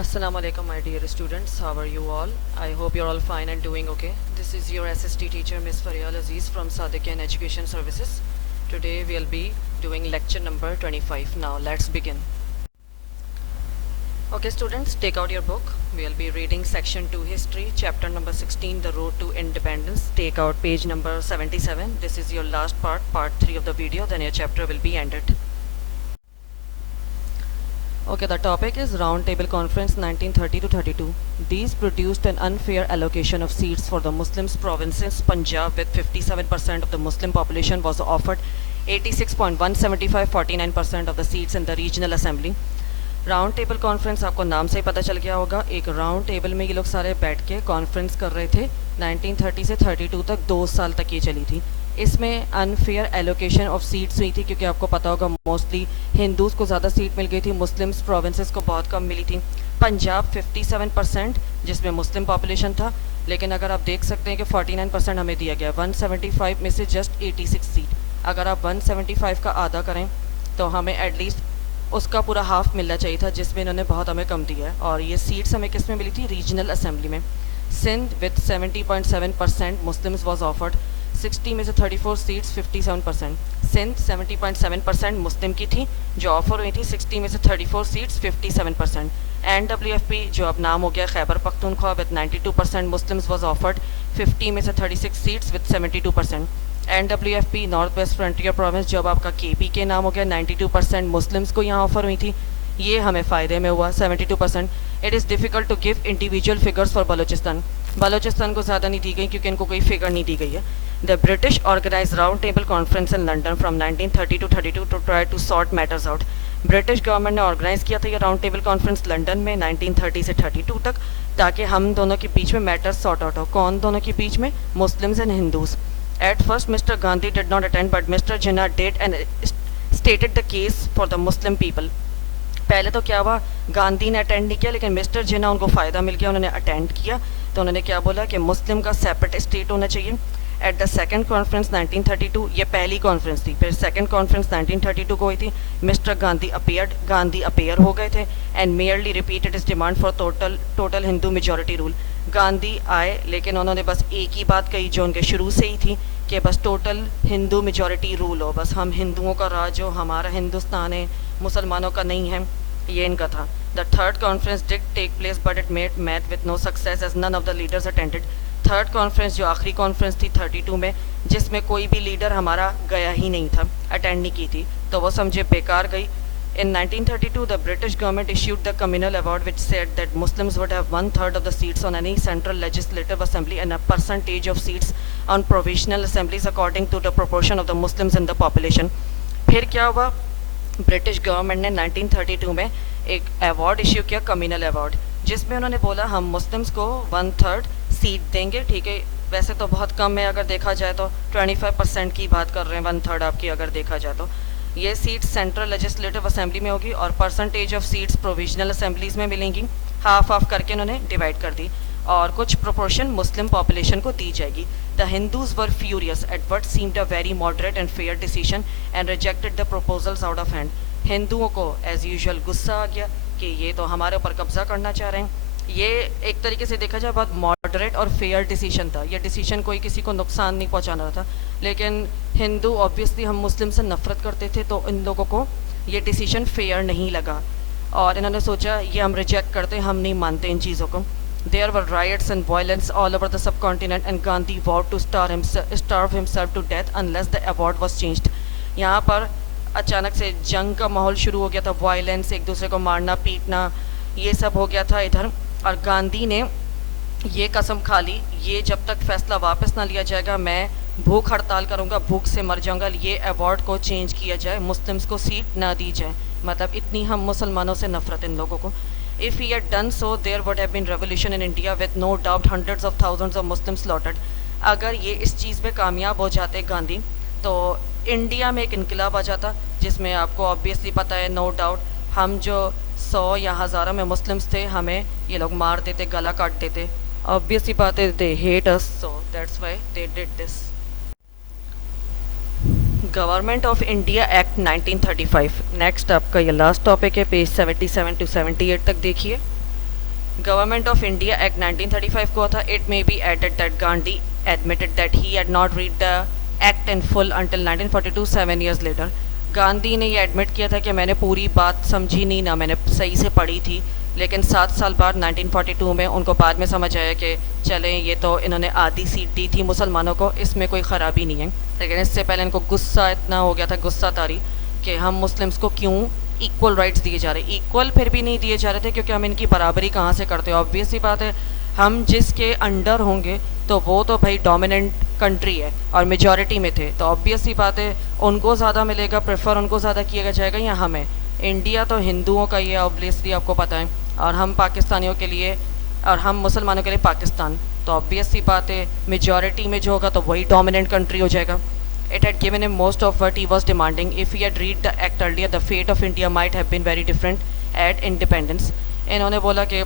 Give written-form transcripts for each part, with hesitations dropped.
Assalamu alaikum, my dear students. How are you all? I hope you're all fine and doing okay. This is your SST teacher, Miss Farial Aziz from Sadiqian Education Services. Today we'll be doing lecture number 25. Now let's begin. Okay, students, take out your book. We'll be reading section 2 history, chapter number 16, the road to independence. Take out page number 77. This is your last part 3 of the video. Then your chapter will be ended. Okay, the topic is Round Table Conference 1930 to 32. These produced an unfair allocation of seats for the Muslims provinces. Punjab, with 57% of the Muslim population, was offered 86.175 49% of the seats in the regional assembly. Round table conference आपको नाम से ही पता चल गया होगा. एक round table में ये लोग सारे बैठ के कॉन्फ्रेंस कर रहे थे. 1930 से 32 तक 2 साल तक ये चली थी. इसमें अनफेयर एलोकेशन ऑफ सीट्स हुई थी क्योंकि आपको पता होगा मोस्टली हिंदूज़ को ज़्यादा सीट मिल गई थी, मुस्लिम्स प्रोविंसेस को बहुत कम मिली थी. पंजाब 57% जिसमें मुस्लिम पॉपुलेशन था, लेकिन अगर आप देख सकते हैं कि 49% हमें दिया गया. 175 में से जस्ट 86 सीट. अगर आप 175 का आधा करें तो हमें एटलीस्ट उसका पूरा हाफ मिलना चाहिए था, जिसमें इन्होंने बहुत हमें कम दिया है. और ये सीट्स हमें किस में मिली थी? रीजनल असेंबली में. Sindh with 70.7% Muslims was offered. 60 में से 34 सीट्स 57%. सिंध 70.7% मुस्लिम की थी जो ऑफर हुई थी. 60 में से 34 सीट्स 57%. NWFP जो अब नाम हो गया Khyber Pakhtunkhwa with 92% Muslims was offered. 50 में से 36 seats with 72%. NWFP north west frontier province जो अब आपका KP के नाम हो गया, 92% मुस्लिम्स को यहाँ ऑफर हुई थी. ये हमें फ़ायदे में हुआ 72%. It is difficult to give individual figures for Balochistan. Balochistan को ज़्यादा नहीं दी गई क्योंकि इनको कोई फिगर नहीं दी गई है. The British organise round table conference in London from 1930 to 32 to try to sort matters out. British government ने ऑर्गेनाइज़ किया था ये राउंड टेबल कॉन्फ्रेंस लंदन में 1930 से 32 तक, ताकि हम दोनों के बीच में मैटर्स सॉर्ट आउट हो. कौन दोनों के बीच में? Muslims and Hindus. At first, Mr. Gandhi did not attend, but Mr. Jinnah did and stated the case for the Muslim people. पहले तो क्या हुआ, गांधी ने अटेंड नहीं किया, लेकिन मिस्टर जिन्ना उनको फ़ायदा मिल गया, उन्होंने अटेंड किया. तो उन्होंने क्या बोला कि मुस्लिम का सेपरेट स्टेट होना चाहिए. एट द सेकंड कॉन्फ्रेंस 1932, ये पहली कॉन्फ्रेंस थी. फिर सेकंड कॉन्फ्रेंस 1932 को हुई थी. मिस्टर गांधी अपेयर हो गए थे एंड मेयरली रिपीटेड इस demand for total Hindu majority rule. Gandhi आए, लेकिन उन्होंने बस एक ही बात कही जो उनके शुरू से ही थी कि बस टोटल हिंदू मेजॉरिटी रूल हो, बस हम हिंदुओं का राज हो, हमारा हिंदुस्तान है, मुसलमानों का नहीं है. ये इनका था. The third conference did take place but it made math with no success as none of the leaders attended. Third conference जो आखिरी कॉन्फ्रेंस थी 32 में, जिसमें कोई भी लीडर हमारा गया ही नहीं था, अटेंड नहीं की थी, तो वो समझे बेकार गई. In 1932, the British government issued the Communal Award, which said that Muslims would have 1/3 of the seats on any central legislative assembly and a percentage of seats on provisional assemblies according to the proportion of the Muslims in the population. फिर क्या हुआ, British government ने 1932 में एक award issue किया, communal award, जिसमें उन्होंने बोला हम मुस्लिम्स को 1/3 सीट देंगे. ठीक है, वैसे तो बहुत कम है, अगर देखा जाए तो 25% की बात कर रहे हैं, 1/3 आपकी अगर देखा जाए तो. ये सीट्स सेंट्रल लेजिस्लेटिव असेंबली में होगी और percentage of seats provisional assemblies में मिलेंगी. हाफ हाफ करके उन्होंने डिवाइड कर दी और कुछ प्रोपोर्शन मुस्लिम पॉपुलेशन को दी जाएगी. The Hindus were furious at what seemed a very moderate and fair decision and rejected the proposals out of hand. हिंदुओं को एज़ यूजुअल गुस्सा आ गया कि ये तो हमारे ऊपर कब्ज़ा करना चाह रहे हैं. ये एक तरीके से देखा जाए बहुत मॉडरेट और फेयर डिसीजन था. ये डिसीजन कोई किसी को नुकसान नहीं पहुंचाना था, लेकिन हिंदू ऑब्वियसली हम मुस्लिम से नफ़रत करते थे, तो इन लोगों को ये डिसीजन फेयर नहीं लगा और इन्होंने सोचा ये हम रिजेक्ट करते, हम नहीं मानते इन चीज़ों को. There were riots and violence all over the subcontinent and Gandhi want to starve himself to death unless the award was changed. यहाँ पर अचानक से जंग का माहौल शुरू हो गया था, वायलेंस, एक दूसरे को मारना पीटना, ये सब हो गया था इधर. और गांधी ने ये कसम खा ली, ये जब तक फैसला वापस ना लिया जाएगा मैं भूख हड़ताल करूँगा, भूख से मर जाऊँगा, ये अवार्ड को चेंज किया जाए, मुस्लिम्स को सीट ना दी जाए. मतलब इतनी हम मुसलमानों से नफ़रत इन लोगों को. If he had done so there would have been revolution in India with no doubt hundreds of thousands of Muslims slaughtered. अगर ये इस चीज़ में कामयाब हो जाते गांधी, तो इंडिया में एक इनकलाब आ जाता, जिसमें आपको ऑब्वियसली पता है, नो डाउट हम जो 100 या हज़ारों में मुस्लिम्स थे, हमें ये लोग मार देते, गला काट देते. ऑब्वियसली बात है, they hate us, so that's why they did this. Government of India act 1935. Next आपका ये लास्ट टॉपिक है, पेज 77 to 78 तक देखिए. गवर्नमेंट ऑफ इंडिया एक्ट 1935 को था. It may be added that Gandhi admitted that he had not read the act in full until 1942, 7 years later. Gandhi ने ये admit किया था कि मैंने पूरी बात समझी नहीं, ना मैंने सही से पढ़ी थी, लेकिन 7 साल बाद 1942 में उनको बाद में समझ आया कि चलें ये तो इन्होंने आधी सीट दी थी मुसलमानों को, इसमें कोई ख़राबी नहीं है. लेकिन इससे पहले इनको गुस्सा इतना हो गया था, गुस्सा तारी, कि हम मुस्लिम्स को क्यों इक्वल राइट्स दिए जा रहे. इक्वल फिर भी नहीं दिए जा रहे थे क्योंकि हम इनकी बराबरी कहाँ से करते हैं. ऑब्वियस सी बात है, हम जिसके अंडर होंगे तो वो तो भाई डोमिनेंट कंट्री है और मेजॉरिटी में थे, तो ऑब्वियस सी बात है उनको ज़्यादा मिलेगा, प्रेफर उनको ज़्यादा किया जाएगा या हमें. इंडिया तो हिंदुओं का ही है ऑब्वियसली, आपको पता है, और हम पाकिस्तानियों के लिए और हम मुसलमानों के लिए पाकिस्तान, तो ऑब्वियस सी बात है मेजॉरिटी में जो होगा तो वही डोमिनेंट कंट्री हो जाएगा. It had given him most of what he was demanding. If he had read the act earlier, the fate of India might have been very different at independence. इन्होंने बोला कि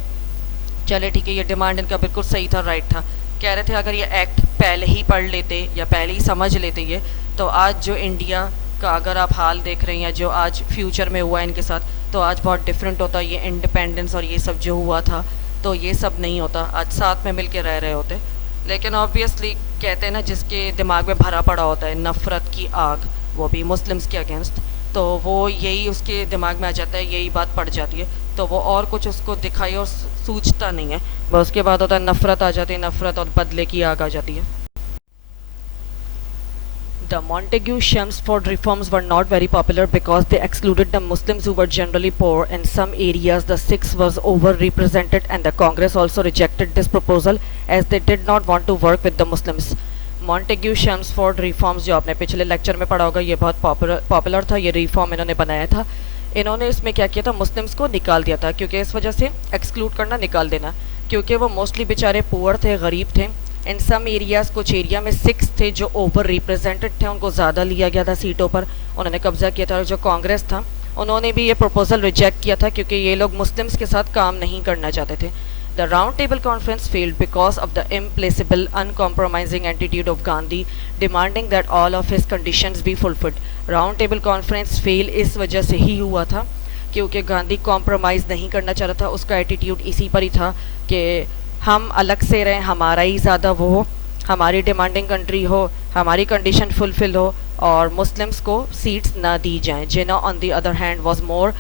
चले ठीक है, ये डिमांड इनका बिल्कुल सही था, राइट था. कह रहे थे अगर ये एक्ट पहले ही पढ़ लेते या पहले ही समझ लेते ये, तो आज जो इंडिया का अगर आप हाल देख रहे हैं या जो आज फ्यूचर में हुआ है इनके साथ, तो आज बहुत डिफरेंट होता. ये इंडिपेंडेंस और ये सब जो हुआ था तो ये सब नहीं होता, आज साथ में मिल के रह रहे होते. लेकिन ऑब्वियसली कहते हैं ना, जिसके दिमाग में भरा पड़ा होता है नफ़रत की आग, वो भी मुस्लिम्स के अगेंस्ट, तो वो यही उसके दिमाग में आ जाता है, यही बात पड़ जाती है, तो वो और कुछ उसको दिखाई और सूझता नहीं है. बस उसके बाद होता है नफ़रत आ जाती है, नफ़रत और बदले की आग आ जाती है. The Montagu-Chelmsford reforms were not very popular because they excluded the Muslims who were generally poor. In some areas, the Sikhs was overrepresented, and the Congress also rejected this proposal as they did not want to work with the Muslims. Montagu-Chelmsford reforms जो आपने पिछले lecture में पढ़ा होगा, ये बहुत popular था. ये रिफॉर्म इन्होंने बनाया था. इन्होंने इसमें क्या किया था, मुस्लिम्स को निकाल दिया था, क्योंकि इस वजह से एक्सक्लूड करना, निकाल देना, क्योंकि वो मोस्टली बेचारे पुअर थे, गरीब थे. इन सम एरियाज़, कुछ एरिया में सिक्स थे जो ओवर रिप्रेजेंटेड थे, उनको ज़्यादा लिया गया था सीटों पर, उन्होंने कब्जा किया था. और जो कांग्रेस था उन्होंने भी ये प्रपोजल रिजेक्ट किया था क्योंकि ये लोग मुस्लिम्स के साथ काम नहीं करना चाहते थे. The round table conference failed because of the implacable uncompromising attitude of Gandhi demanding that all of his conditions be fulfilled. Round table conference fail इस वजह से ही हुआ था क्योंकि गांधी कॉम्प्रोमाइज़ नहीं करना चाह रहा था. उसका एटीट्यूड इसी पर ही था कि हम अलग से रहें, हमारा ही ज़्यादा वो हो, हमारी डिमांडिंग कंट्री हो, हमारी कंडीशन फुलफिल हो और मुस्लिम्स को सीट्स ना दी जाएं. Jinnah on the other hand was more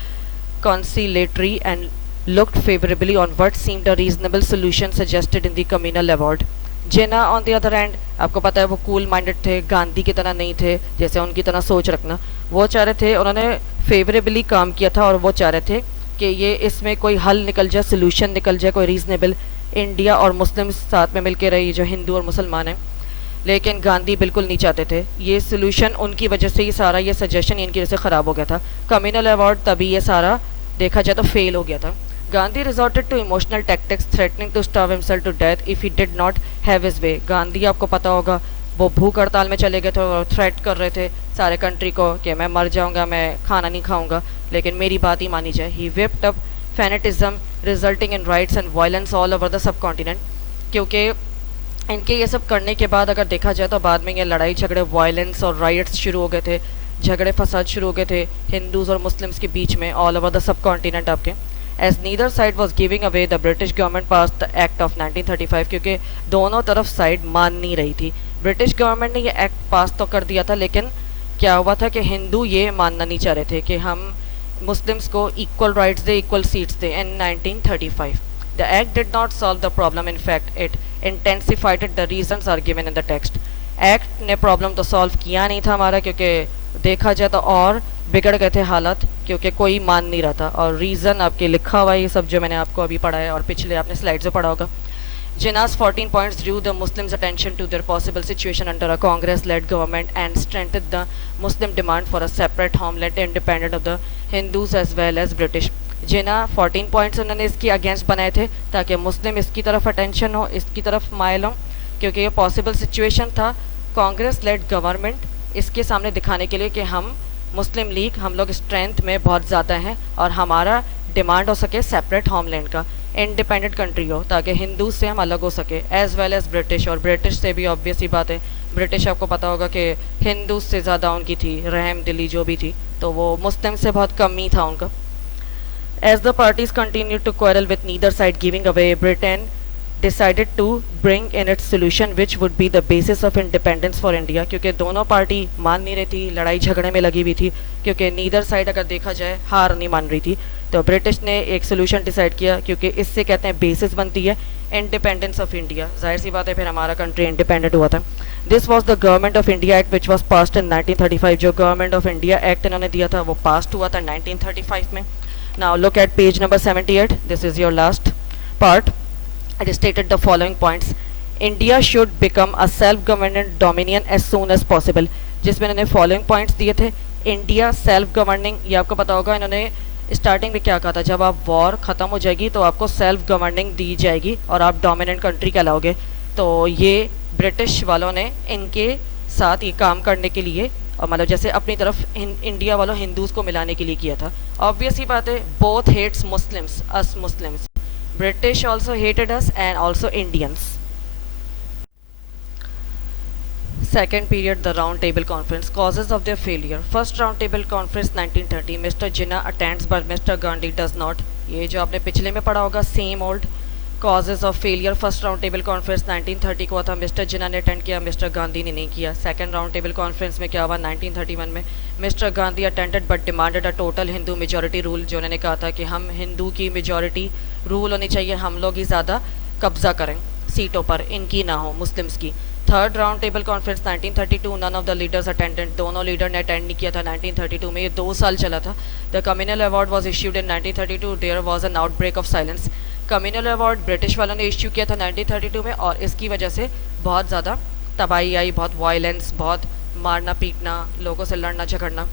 conciliatory and looked favorably on what seemed a reasonable solution suggested in the communal award. Jinnah on the other hand, आपको पता है वो कूल माइंडेड थे, गांधी की तरह नहीं थे, जैसे उनकी तरह सोच रखना. वो चाह रहे थे, उन्होंने फेवरेबली काम किया था और वो चाह रहे थे कि ये इसमें कोई हल निकल जाए, सोल्यूशन निकल जाए, कोई रीजनेबल. इंडिया और मुस्लिम साथ में मिलकर रहे, जो हिंदू और मुसलमान हैं. लेकिन गांधी बिल्कुल नहीं चाहते थे ये सोल्यूशन. उनकी वजह से ये सारा ये सजेशन इनकी वजह से ख़राब हो गया था. कम्युनल अवार्ड तभी ये सारा देखा जाए तो फेल हो गया था. Gandhi resorted to emotional tactics threatening to starve himself to death if he did not have his way. Gandhi आपको पता होगा वो भूख हड़ताल में चले गए थे और थ्रेट कर रहे थे सारे कंट्री को कि मैं मर जाऊंगा, मैं खाना नहीं खाऊंगा, लेकिन मेरी बात ही मानी जाए. He whipped up fanaticism resulting in riots and violence all over the subcontinent. क्योंकि इनके ये सब करने के बाद अगर देखा जाए तो बाद में ये लड़ाई झगड़े, वायलेंस और राइट्स शुरू हो गए थे, झगड़े फसाद शुरू हो गए थे हिंदूज़ और मुस्लिम्स के बीच में all over the subcontinent आपके. As neither side was giving away the British government pass the act of 1935. क्योंकि दोनों तरफ साइड मान नहीं रही थी. ब्रिटिश गवर्नमेंट ने ये एक्ट पास तो कर दिया था, लेकिन क्या हुआ था कि हिंदू ये मानना नहीं चाह रहे थे कि हम मुस्लिम्स को इक्वल राइट्स दे, इक्वल सीट्स दे. In 1935 the act did not solve the problem, in fact it intensified the reasons are given in the text. Act ने प्रॉब्लम तो सॉल्व किया नहीं था हमारा, क्योंकि देखा जाए तो और बिगड़ गए थे हालत, क्योंकि कोई मान नहीं रहा था. और रीज़न आपके लिखा हुआ ये सब जो मैंने आपको अभी पढ़ा है और पिछले आपने स्लाइड्स में पढ़ा होगा. Jinnah's 14 points drew the Muslims' attention to their possible situation under a Congress-led government and strengthened the Muslim demand for a separate homeland independent of the Hindus as well as British. Jinnah 14 points उन्होंने इसके against बनाए थे ताकि मुस्लिम इसकी तरफ attention हो, इसकी तरफ माइल हो, क्योंकि ये पॉसिबल सिचुएशन था कांग्रेस लेड गवर्नमेंट इसके सामने दिखाने के लिए कि हम मुस्लिम लीग, हम लोग स्ट्रेंथ में बहुत ज़्यादा हैं और हमारा डिमांड हो सके सेपरेट होमलैंड का, इंडिपेंडेंट कंट्री हो, ताकि हिंदू से हम अलग हो सके, एज वेल एज ब्रिटिश. और ब्रिटिश से भी ऑब्वियस ही बात है, ब्रिटिश आपको पता होगा कि हिंदू से ज़्यादा उनकी थी रहम दिली जो भी थी, तो वो मुस्लिम से बहुत कम ही था उनका. As the parties continued to quarrel with neither side giving away, Britain decided to bring in its solution which would be the basis of independence for India, क्योंकि दोनों पार्टी मान नहीं रही थी, लड़ाई झगड़े में लगी हुई थी, क्योंकि नीदर साइड अगर देखा जाए हार नहीं मान रही थी। तो ब्रिटिश ने एक सोल्यूशन डिसाइड किया, क्योंकि इससे कहते हैं बेसिस बनती है इंडिपेंडेंस ऑफ इंडिया। जाहिर सी बात है फिर हमारा कंट्री इंडिपेंडेंट हुआ था। This was the government of India act which was passed in 1935। जो गवर्नमेंट ऑफ इंडिया एक्ट इन्होंने दिया था वो पास्ड हुआ था 1935 में। Now look at page number 78. This is your last part. It stated the following points. India should become a self-governing dominion as soon as possible. जिसमें इन्होंने फॉलोइंग पॉइंट्स दिए थे। इंडिया सेल्फ गवर्निंग, ये आपको पता होगा इन्होंने स्टार्टिंग में क्या कहा था, जब आप वॉर ख़त्म हो जाएगी तो आपको सेल्फ गवर्निंग दी जाएगी और आप डोमिनेंट कंट्री कहलाओगे। तो ये ब्रिटिश वालों ने इनके साथ ये काम करने के लिए और मतलब जैसे अपनी तरफ इंडिया वालों हिंदूज़ को मिलाने के लिए किया था। ऑब्वियस ही बात है, both hates Muslims, us Muslims. British also hated us and also Indians. Second period, the Round Table Conference. Causes of their failure. First Round Table Conference 1930. Mr. Jinnah attends but Mr. Gandhi does not. ये जो आपने पिछले में पढ़ा होगा, same old. Causes of failure first round table conference 1930 को हुआ था, मिस्टर जिन्ना ने अटेंड किया, मिस्टर गांधी ने नहीं किया। सेकंड राउंड टेबल कॉन्फ्रेंस में क्या हुआ 1931 में, mister Gandhi attended but demanded a total Hindu majority rule. जो उन्होंने कहा था कि हम हिंदू की मेजॉरिटी रूल होनी चाहिए, हम लोग ही ज़्यादा कब्जा करें सीटों पर, इनकी ना हो मुस्लिम्स की। Third round table conference 1932, none of the leaders attended, दोनों लीडर ने अटेंड नहीं किया था 1932 में, ये 2 साल चला था। The communal award was issued in 1932, there was an outbreak of silence. Communal award British वालों ने इश्यू किया था 1932 में और इसकी वजह से बहुत ज़्यादा तबाही आई, बहुत वायलेंस, बहुत मारना पीटना, लोगों से लड़ना झगड़ना।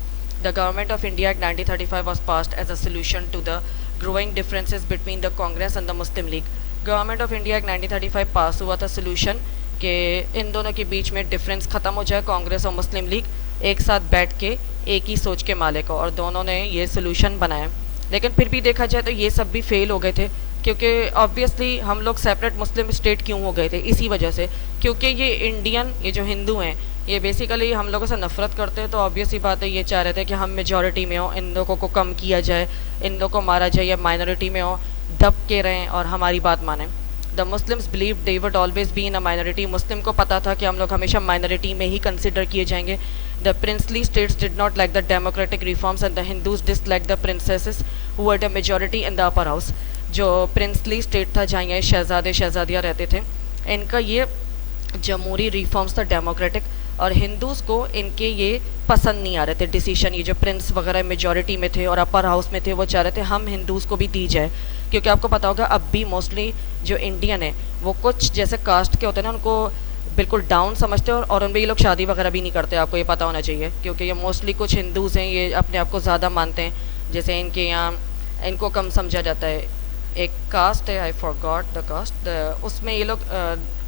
The government of India act 1935 was passed as a solution to the growing differences between the Congress and the Muslim League. Government of India act 1935 pass हुआ था सोल्यूशन कि इन दोनों के बीच में डिफरेंस ख़त्म हो जाए, कांग्रेस और मुस्लिम लीग एक साथ बैठ के एक ही सोच के मालिक हो, और दोनों ने ये सोल्यूशन बनाया। लेकिन फिर भी देखा जाए तो ये सब भी फेल हो गए थे, क्योंकि ऑब्वियसली हम लोग सेपरेट मुस्लिम स्टेट क्यों हो गए थे, इसी वजह से, क्योंकि ये इंडियन, ये जो हिंदू हैं, ये बेसिकली हम लोगों से नफरत करते हैं। तो ऑब्वियस ही बात है, ये चाह रहे थे कि हम मेजॉरिटी में हो, इन लोगों को कम किया जाए, इन लोगों को मारा जाए, या माइनॉरिटी में हो, दब के रहें और हमारी बात मानें। The Muslims believe they would always be in a minority. Muslim को पता था कि हम लोग हमेशा माइनॉरिटी में ही कंसिडर किए जाएंगे। The princely states did not like the democratic reforms and the Hindus dislike the princesses who were the majority in the upper house. जो प्रिंसली स्टेट था, जहाँ ये शहजादे शहजादियाँ रहते थे, इनका ये जमहूरी रिफॉर्म्स था, डेमोक्रेटिक, और हिंदूज़ को इनके ये पसंद नहीं आ रहे थे डिसीशन। ये जो प्रिंस वगैरह मेजॉरिटी में थे और अपर हाउस में थे, वो चाह रहे थे हम हिंदूज़ को भी दी जाए, क्योंकि आपको पता होगा अब भी मोस्टली जो इंडियन है वो कुछ जैसे कास्ट के होते हैं ना, उनको बिल्कुल डाउन समझते हैं और उनमें ये लोग शादी वगैरह भी नहीं करते, आपको ये पता होना चाहिए, क्योंकि ये मोस्टली कुछ हिंदूज़ हैं, ये अपने आप को ज़्यादा मानते हैं। जैसे इनके यहाँ इनको कम समझा जाता है, एक कास्ट है, आई फॉरगॉट द कास्ट, उसमें ये लोग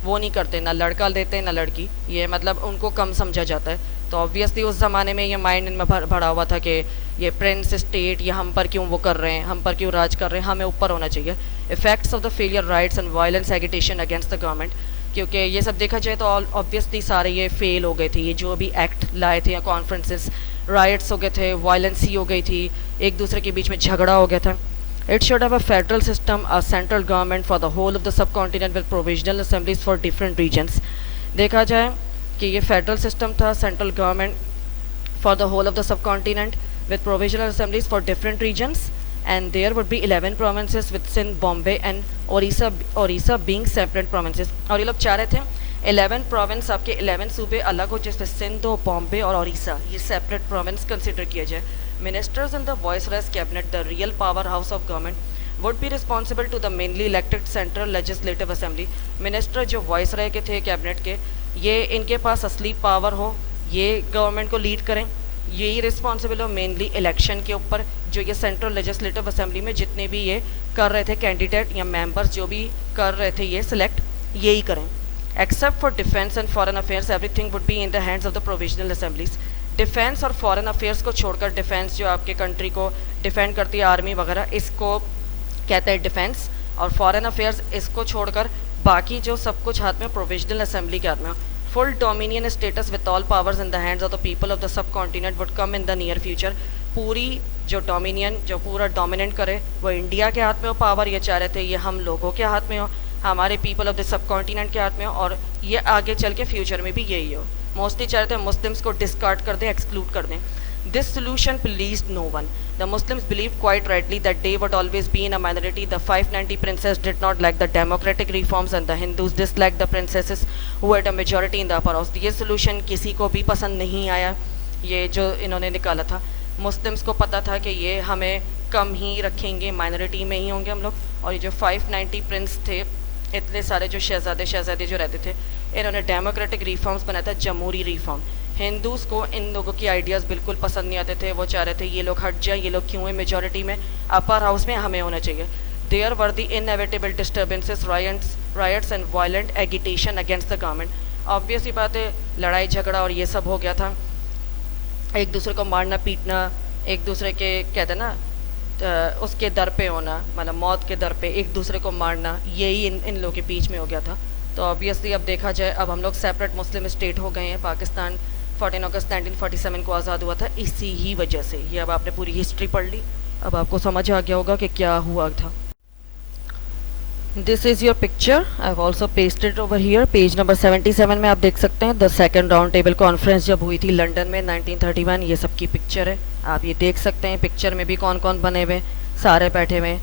वो नहीं करते, ना लड़का देते ना लड़की, ये मतलब उनको कम समझा जाता है। तो ऑब्वियसली उस ज़माने में ये माइंड इनमें भरा हुआ था कि ये प्रिंस स्टेट ये हम पर क्यों वो कर रहे हैं, हम पर क्यों राज कर रहे हैं, हमें ऊपर होना चाहिए। Effects of the failure rights and violence agitation against the government, क्योंकि ये सब देखा जाए तो ऑब्वियसली सारे ये फेल हो गए थे, ये जो भी एक्ट लाए थे या कॉन्फ्रेंसेस, राइट्स हो गए थे, वायलेंस ही हो गई थी, एक दूसरे के बीच में झगड़ा हो गया था। It should have a federal system, a central government for the whole of the subcontinent with provisional assemblies for different regions. देखा जाए कि ये फेडरल सिस्टम था, central government for the whole of the subcontinent with provisional assemblies for different regions, and there would be 11 provinces with Sindh, Bombay and Orissa being separate provinces. और ये लोग चाह रहे थे 11 प्रोविंस, आपके 11 सूबे अलग हो, जिसमें सिंध हो, बॉम्बे और ओडिशा ये सेपरेट प्रोविंस कंसिडर किया जाए। Ministers in the Viceroy's cabinet, the real powerhouse of government, would be responsible to the mainly elected central legislative assembly. Minister जो वाइसराय के थे कैबिनेट के, ये इनके पास असली पावर हो, ये गवर्नमेंट को लीड करें, यही रिस्पॉन्सिबल हो मेनली इलेक्शन के ऊपर, जो ये सेंट्रल लेजिस्लेटिव असेंबली में जितने भी ये कर रहे थे कैंडिडेट या मेंबर्स जो भी कर रहे थे ये सिलेक्ट, यही करें। Except for defence and foreign affairs everything would be in the hands of the provisional assemblies. Defence और फॉरेन अफेयर्स को छोड़कर, डिफेंस जो आपके कंट्री को डिफेंड करती है, आर्मी वगैरह, इसको कहते हैं डिफेंस, और फॉरेन अफेयर्स इसको छोड़कर बाकी जो सब कुछ हाथ में प्रोविजनल असेंबली के हाथ में। Full dominion status with all powers in the hands of the people of the sub continent would come in the near future. पूरी जो डोमिनियन, जो पूरा डोमिनेंट करे वो इंडिया के हाथ में हो पावर, ये चाह रहे थे ये हम लोगों के हाथ में हो, हमारे people of the sub continent के हाथ में हो, और ये आगे चल के फ्यूचर में भी यही हो। मोस्टली चाह रहे थे मुस्लिम्स को डिस्कार्ड कर दें, एक्सक्लूड कर दें। This solution pleased no one. The Muslims believed quite rightly that they would always be in a minority. The 590 princes did not like the democratic reforms and the Hindus disliked the princesses who had a majority in the upper house. ये solution किसी को भी पसंद नहीं आया, ये जो इन्होंने निकाला था। मुस्लिम्स को पता था कि ये हमें कम ही रखेंगे, माइनॉरिटी में ही होंगे हम लोग, और ये जो 590 प्रिंस थे, इतने सारे जो शहजादे जो रहते थे, इन्होंने डेमोक्रेटिक रिफॉर्म्स बनाया था, जमहूरी रिफॉर्म। हिंदूज़ को इन लोगों की आइडियाज़ बिल्कुल पसंद नहीं आते थे, वो चाह रहे थे ये लोग हट जाए, ये लोग क्यों है मेजॉरिटी में, अपर हाउस में हमें होना चाहिए। There were the inevitable disturbances, riots and violent agitation against the government. Obvious ही बात है, लड़ाई झगड़ा और ये सब हो गया था, एक दूसरे को मारना पीटना, एक दूसरे के कहते ना उसके दर पे होना, मतलब मौत के दर पे एक दूसरे को मारना, यही इन लोगों के बीच में हो गया था। तो ऑब्वियसली अब देखा जाए, अब हम लोग सेपरेट मुस्लिम स्टेट हो गए हैं। पाकिस्तान 14 अगस्त 1947 को आज़ाद हुआ था इसी ही वजह से। ये अब आपने पूरी हिस्ट्री पढ़ ली, अब आपको समझ आ गया होगा कि क्या हुआ था। This is your picture, I have also pasted over here, page number 77 में आप देख सकते हैं। The second round table conference जब हुई थी लंदन में 1931, ये सब की पिक्चर है, आप ये देख सकते हैं। पिक्चर में भी कौन कौन बने हुए, सारे बैठे हुए।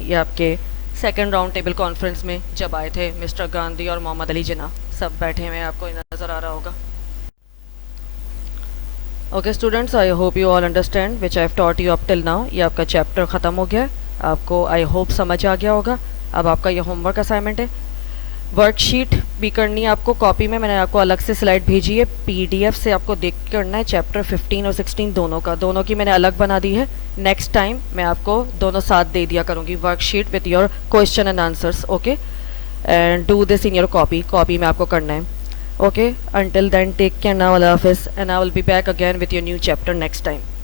ये आपके सेकंड राउंड टेबल कॉन्फ्रेंस में जब आए थे मिस्टर गांधी और मोहम्मद अली जिन्ना, सब बैठे हुए, आपको नज़र आ रहा होगा। Okay students, I hope you all understand which I have taught you up till now. ये आपका चैप्टर ख़त्म हो गया है, आपको आई होप समझ आ गया होगा। अब आपका ये होमवर्क असाइनमेंट है, वर्कशीट भी करनी है आपको कॉपी में, मैंने आपको अलग से स्लाइड भेजी है, पीडीएफ से आपको देख के करना है। चैप्टर 15 और 16 दोनों की मैंने अलग बना दी है। नेक्स्ट टाइम मैं आपको दोनों साथ दे दिया करूँगी, worksheet with your question and answers. Okay, and do this in your copy में आपको करना है। Okay, until then take care now, Allah Hafiz, and I will be back again with your new chapter next time.